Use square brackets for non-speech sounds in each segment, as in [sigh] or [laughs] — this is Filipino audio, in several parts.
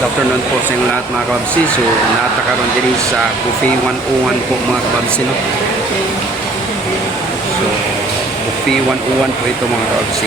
Good afternoon po sa inyong lahat mga kababsi. So, natakaroon din sa Buffet 101 po mga kababsi. No? So, Buffet 101 po ito mga kababsi.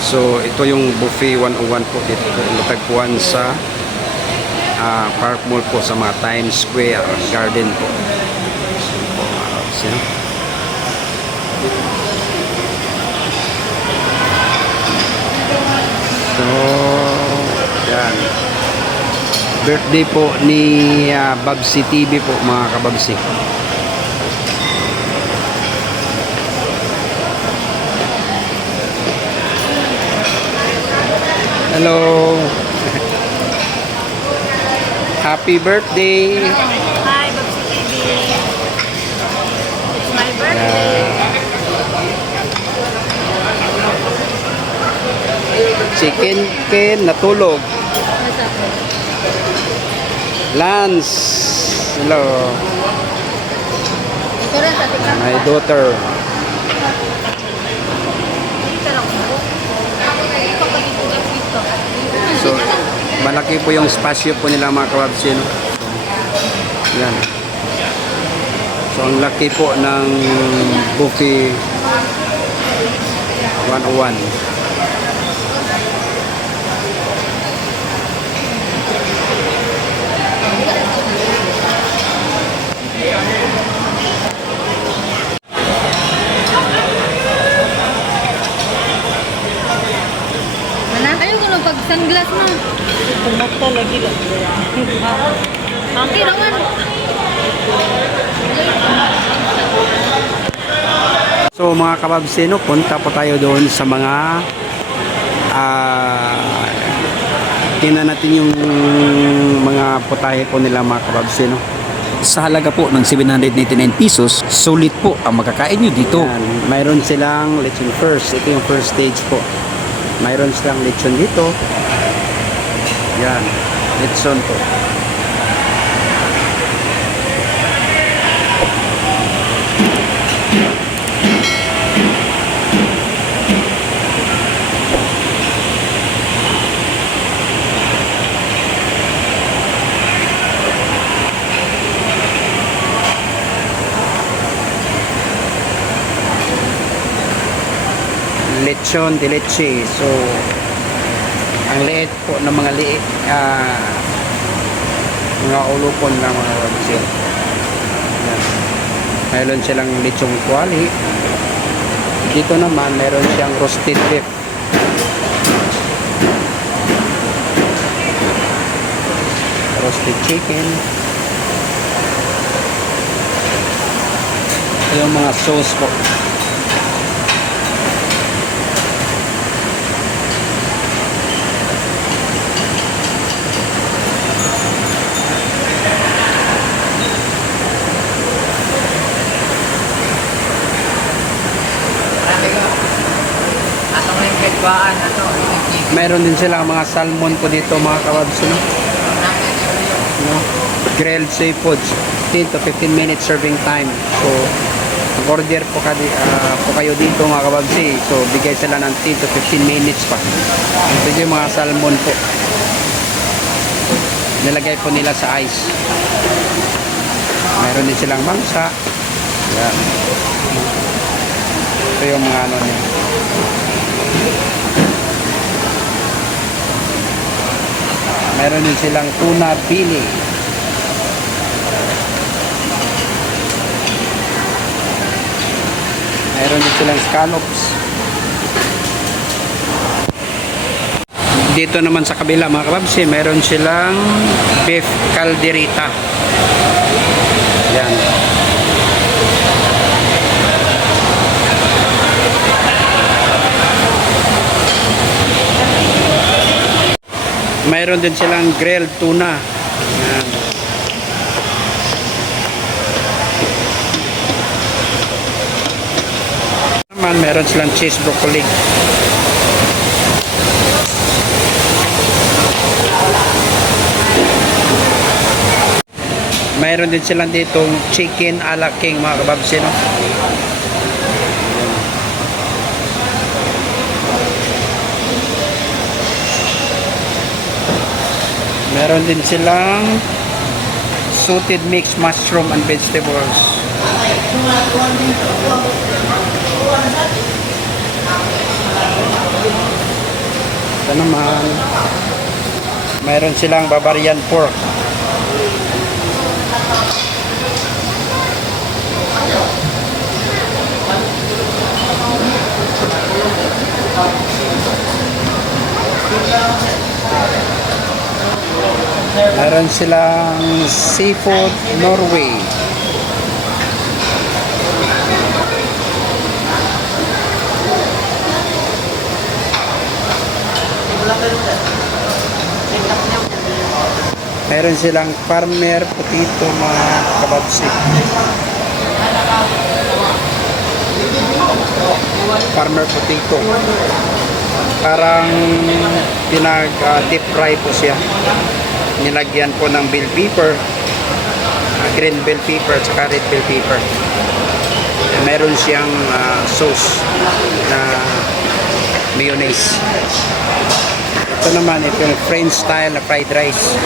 So, ito yung Buffet 101 po dito po. Natagpuan sa ah, Park Mall po sa mga Times Square Garden po. So, mga kababsi. No? So, yan. Birthday po ni uh, Babsi TV po mga kababsi. Hello. [laughs] Happy birthday. Hi, Babsi TV. It's my birthday. Si Ken Ken natulog. Lance. Hello. My daughter. So, malaki po yung spasyo po nila mga kababsi. No? Yan. So, ang laki po ng buffet 101. Sunglass mo. Kumata lagi lang. Okay naman. So, mga kababsi, no, punta po tayo doon sa mga ah tingnan natin yung mga putahe po nila mga kababsi, no. Sa halaga po ng 799 pesos, sulit po ang makakain nyo dito. Yan. Mayroon silang lechon first. Ito yung first stage po. Mayroon silang lechon dito. Yan. Lechon po. lechon de leche. So, ang liit po ng mga liit, ah, mga ulupon ng mga. Yan. Mayroon silang lechong kwali. Dito naman, mayroon siyang roasted beef. Roasted chicken. Yung mga sauce po. Kagwaan, ano. Mayroon din silang mga salmon po dito mga kawabs. No? No? Grilled seafoods. 10 to 15 minutes serving time. So, order po, ka, ah, po kayo dito mga kababsi. So, bigay sila ng 10 to 15 minutes pa. Ito yung mga salmon po. Nilagay po nila sa ice. Mayroon din silang mangsa. Yan. Ito yung mga ano nila. Meron din silang tuna bini. Meron din silang scallops. Dito naman sa kabila mga kababsi, meron silang beef calderita. Yan. Mayroon din silang grilled tuna. Yan. Naman, meron silang cheese broccoli. Mayroon din silang ditong chicken ala king mga kababsi, Meron din silang sauteed mixed mushroom and vegetables. Ito naman, mayroon silang Bavarian pork. Meron silang seafood Norway. Meron silang farmer potato mga kababsi. Farmer potato. Parang pinag ah, deep fry po siya. Nilagyan po ng bell pepper, ah, green bell pepper, at red bell pepper. Meron siyang ah, sauce na mayonnaise. Ito naman, ito yung French style na fried rice.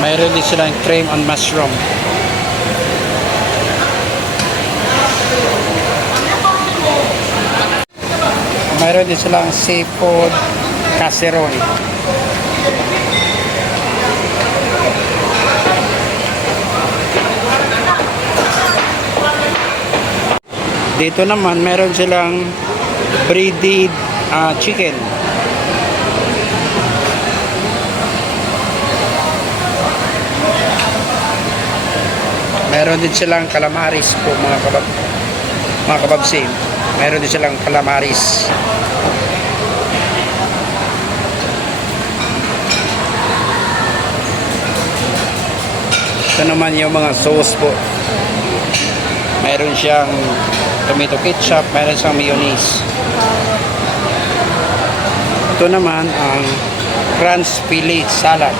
Mayroon din silang cream on mushroom. Mayroon din silang seafood casserole. Dito naman, meron silang breaded ah, chicken. Meron din silang calamaris po mga kabab mga kababsi. Meron din silang calamaris. Ito naman yung mga sauce po. Meron siyang tomato ketchup, meron siyang mayonnaise. Ito naman ang crunch pili salad.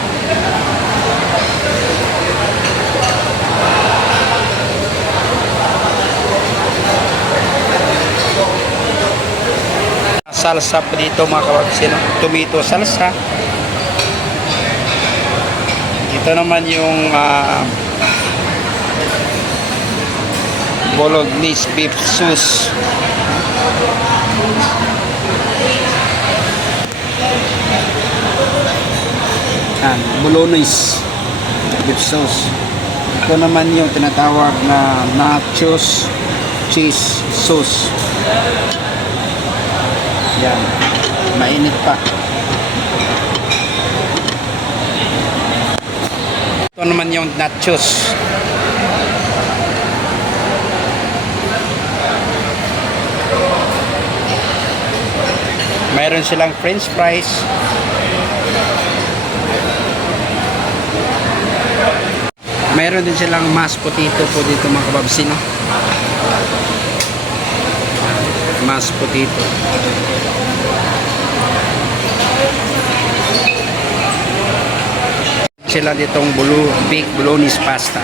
Salsa pa dito mga kababsi, no? tomato salsa. Ito naman yung ah, bolognese beef sauce. Yan, bolognese beef sauce. Ito naman yung tinatawag na nachos cheese sauce. Yan. Mainit pa. Ito naman yung nachos. Mayroon silang french fries. Mayroon din silang mashed potato po dito mga kababsi, Mashed potato. Sila ditong bulu, big bolognese pasta.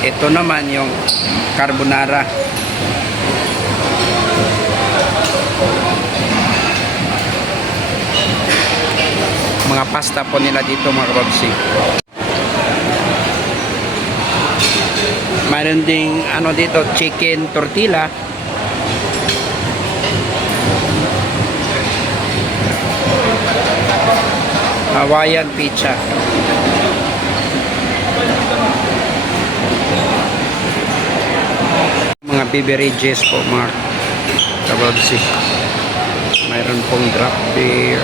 Ito naman yung carbonara. Mga pasta po nila dito mga kababsi. Mayroon ding ano dito, chicken tortilla. Hawaiian pizza. Mga beverages po mga kababsi mayroon pong drop beer.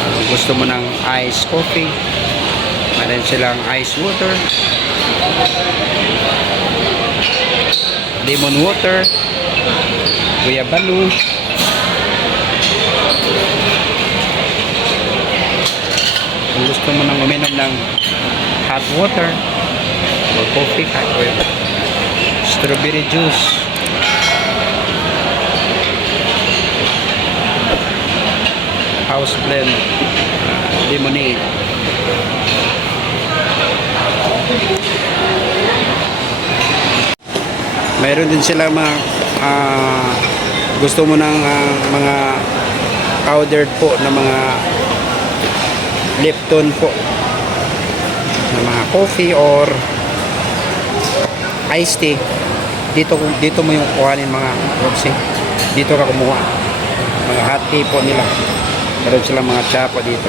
Ah, gusto mo ng ice coffee? Mayroon silang ice water. Lemon water, guyabalu, kung gusto mo nang uminom ng hot water. Or coffee or strawberry juice. House blend. Uh, lemonade. Mayroon din sila mga ah, gusto mo ng ah, mga powdered po na mga Lipton po na mga coffee or iced tea. Dito dito mo yung kuhanin mga Robsy. Dito ka kumuha. Mga hot tea po nila. Meron silang mga chapa dito.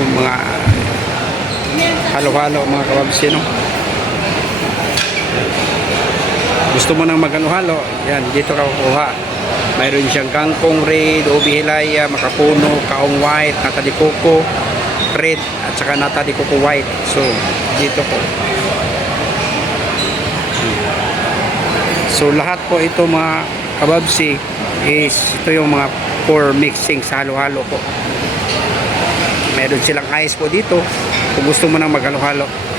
Yung mga halo-halo mga kababsi no gusto mo nang magano-halo yan dito ka kukuha. Mayroon siyang kangkong red ubi hilaya makapuno kaong white nata di coco red at saka nata di coco white. So dito po. So lahat po ito mga kababsi is ito yung mga for mixing sa halo-halo po. Meron silang ice po dito. Kung gusto mo nang maghalo-halo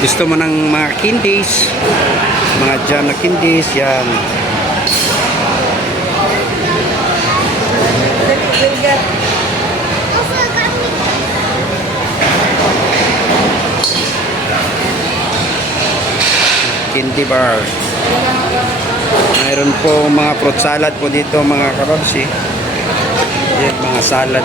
gusto mo ng mga candies mga jam na candies yan. Candy bar. Mayroon po mga fruit salad po dito mga karabsi yan mga salad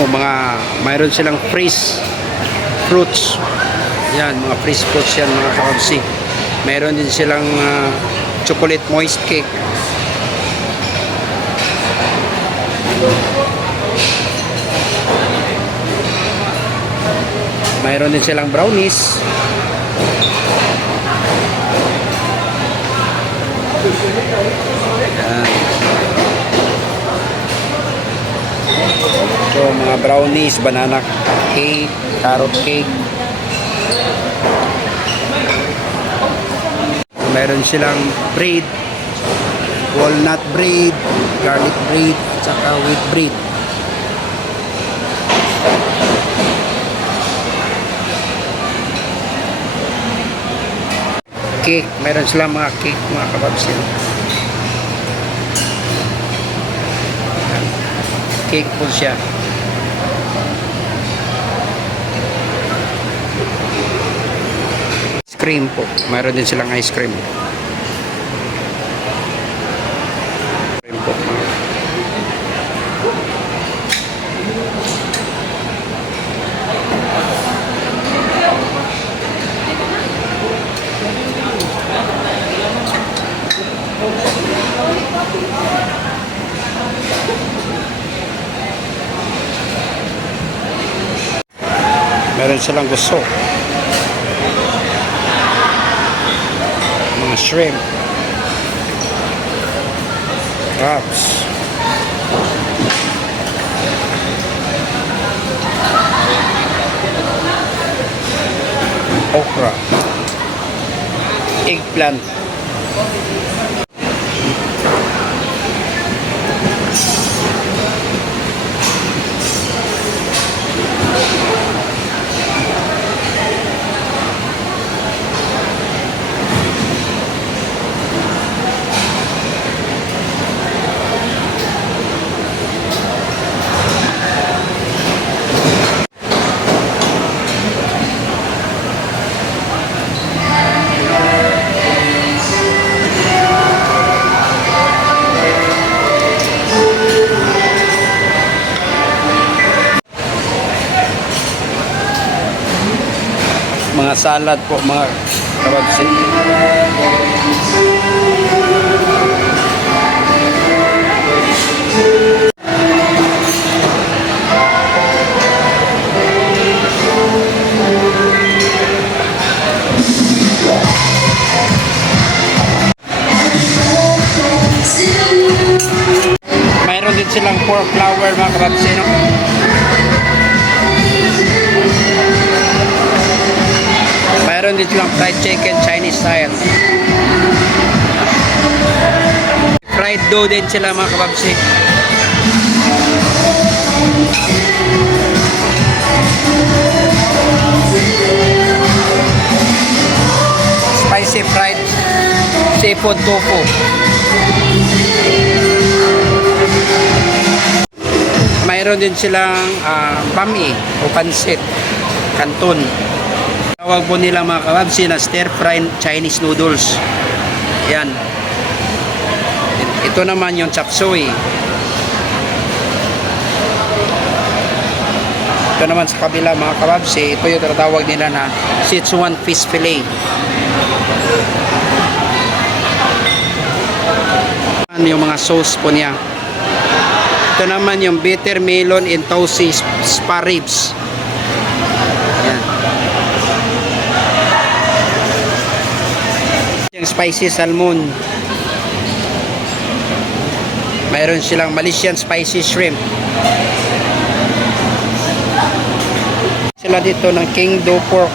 oh mga mayroon silang freeze fruits. Yan mga freeze fruits yan mga karabsi mayroon din silang ah, chocolate moist cake. Mayroon din silang brownies. yan So, mga brownies, banana cake, carrot cake. Meron silang bread, walnut bread, garlic bread, at saka wheat bread. Cake, meron silang mga cake, mga kababsin. Cake po siya. Cream po. Mayroon din silang ice cream. Cream po. Meron silang gusto. Mga shrimp. Crabs. Okra. Eggplant. Salad po mga kababsi. Mayroon din silang pork flour mga kababsi, no? Mayroon din silang fried chicken Chinese style. Fried dough din sila mga kababsi. Spicy fried seafood tofu. Mayroon din silang ah, bami o pansit, kanton. Tawag po nila mga kababsi na stir fried Chinese noodles. Yan. Ito naman yung chop suey. Ito naman sa kabila mga kababsi, ito yung tinatawag nila na Sichuan fish fillet. Yung mga sauce po niya. Ito naman yung bitter melon and toasty spa ribs. Spicy salmon. Mayroon silang Malaysian spicy shrimp. Sila dito ng king do pork.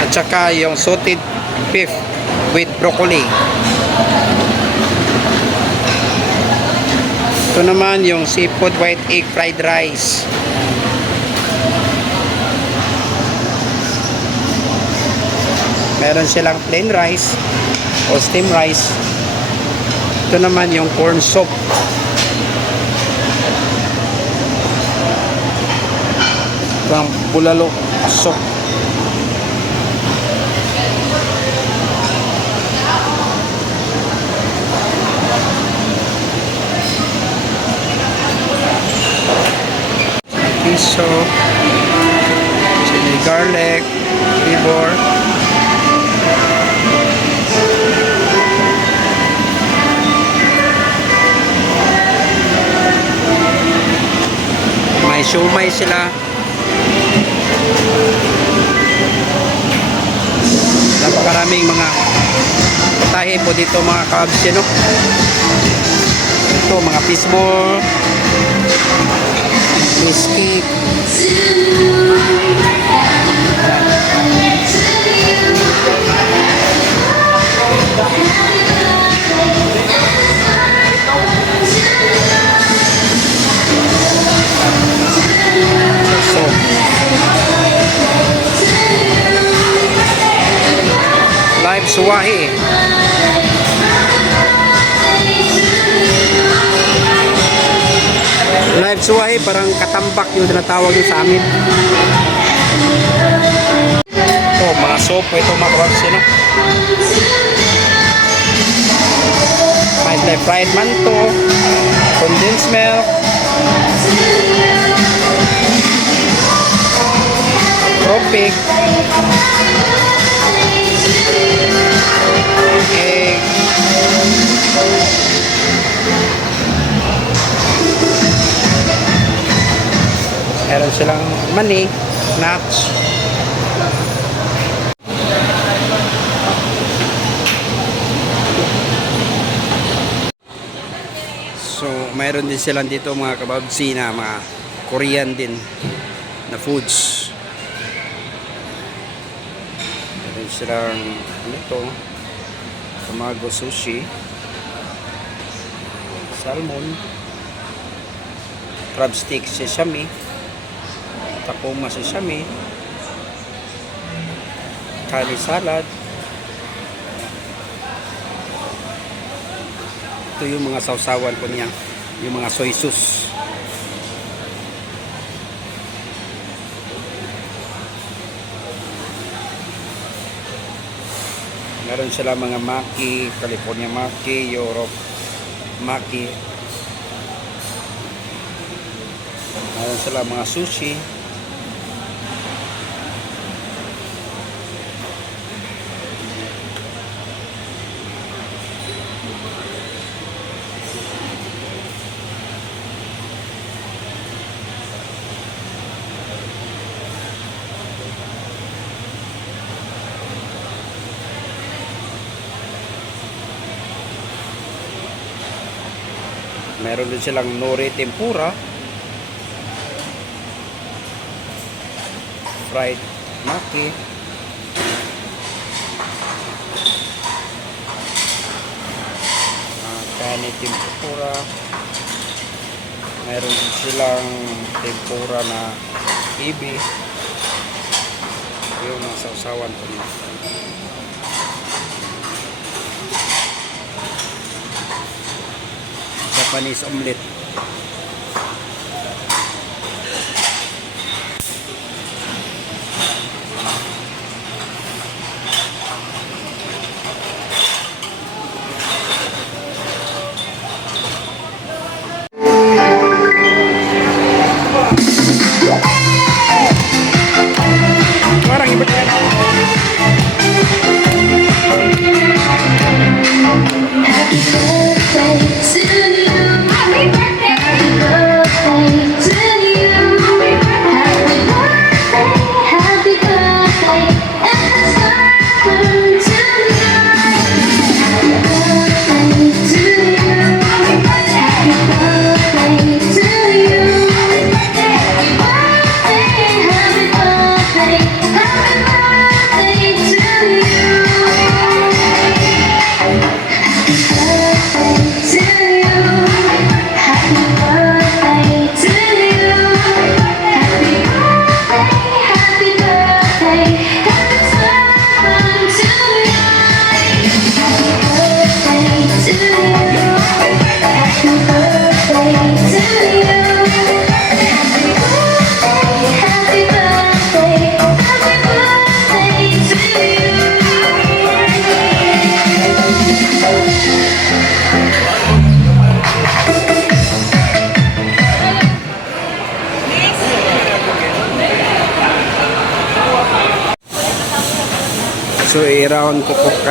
At saka yung sauteed beef with broccoli. Ito naman yung seafood white egg fried rice. Meron silang plain rice o steam rice. Ito naman yung corn soup. Ito ang bulalo soup. piso, chili garlic, flavor. Siomay sila. Napakaraming mga tahi po dito mga kabs, no? Ito, mga fishball, biscuit, so, live suwahi. Live suwahi, parang katambak yung tinatawag yung sa amin. Ito, mga soap, ito mga kababsi, no? May may fried manto, condensed milk, tropic, meron silang mani, nuts, So, mayroon din silang dito mga kababsi na mga Korean din na foods. Meron silang ano to? Tamago sushi. Salmon. Crab stick sesame. Takoma sesame. Kali salad. Ito yung mga sausawan po niya. Yung mga soy sauce. Meron sila mga maki, California maki, Europe maki. Meron sila mga sushi. Meron din silang nori tempura. Fried maki. Ah, kani tempura. Meron din silang tempura na ibi. Yung mga sausawan po nila. Japanese omelet.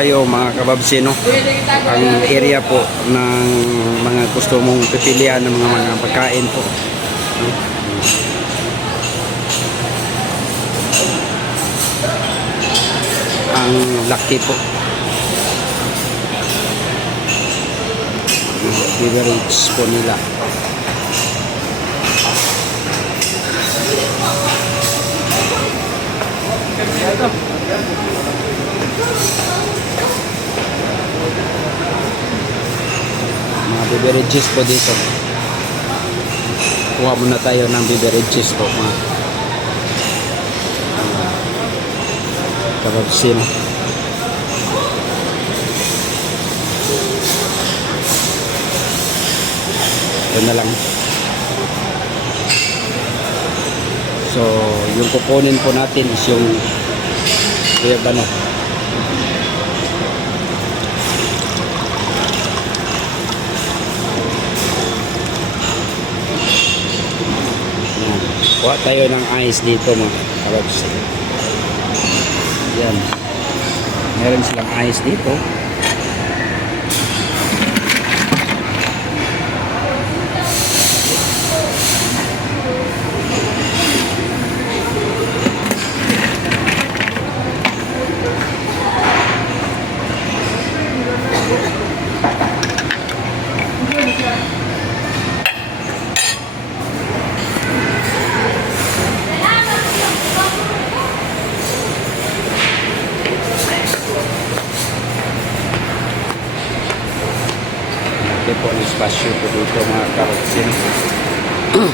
Kayo mga kababsino ang area po ng mga gusto mong pipilian ng mga mga pagkain po. Ang laki po. Beverage po nila. Mga beverages po dito. Kuha muna tayo ng beverages po mga kababsin ito na lang. So yung kukunin po natin is yung kuya ano Kuha tayo ng ice dito mga kababs. Yan. Meron silang ice dito. Po ang espasyo po dito mga kababsin. [clears throat]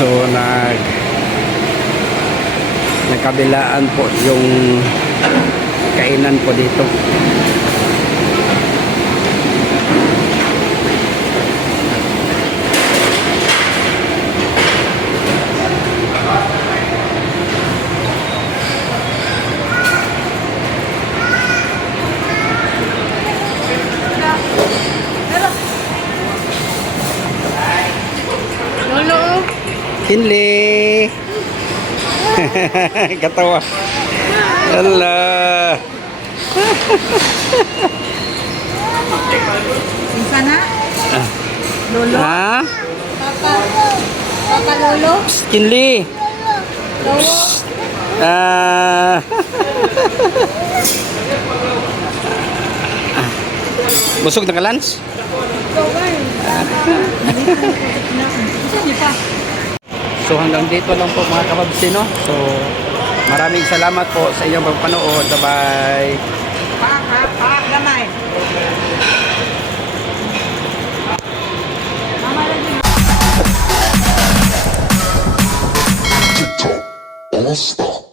so nag nagkabilaan po yung kainan po dito. Kinley! [laughs] Katawa. Hala. Isa na? Lolo? Ha? Papa? Papa Lolo? Psst, Kinley! Lolo? Ah. [laughs] Busog na ka, Lance? [laughs] So hanggang dito lang po mga kababsino. So maraming salamat po sa inyong pagpanood. Bye-bye. Pak, pak, pak, gamay. All stop.